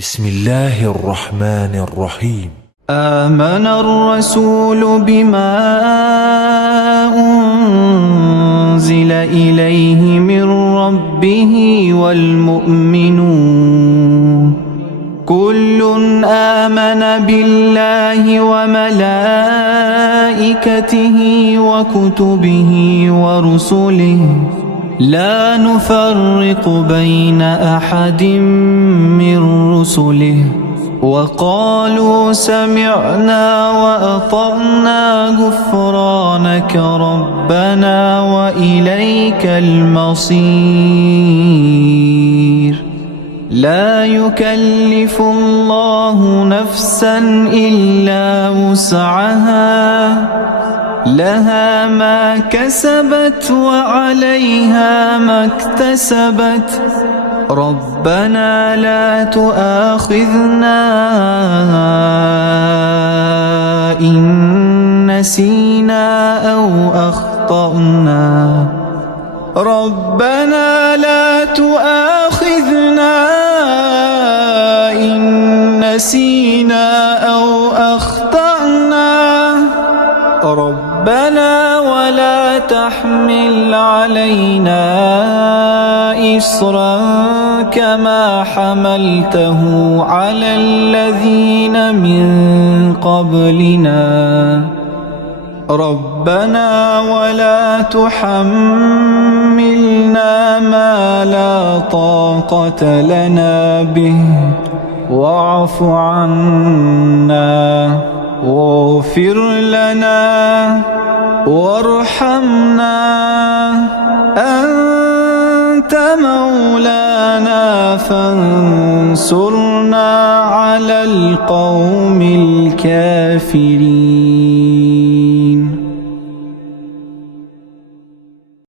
بسم الله الرحمن الرحيم. آمن الرسول بما أنزل إليه من ربه والمؤمنون كل آمن بالله وملائكته وكتبه ورسله لا نفرق بين أحد من رسله وقالوا سمعنا وأطعنا غفرانك ربنا وإليك المصير. لا يكلف الله نفسا إلا وسعها لها ما كسبت وعليها ما اكتسبت ربنا لا تؤاخذنا إن نسينا أو أخطأنا ربنا لا تؤاخذنا إن نسينا أو أخطأنا ربنا ولا تحمل علينا إصرا كما حملته على الذين من قبلنا ربنا ولا تحملنا ما لا طاقة لنا به واعف عنا واغفر لنا وارحمنا أنت مولانا فانصرنا على القوم الكافرين.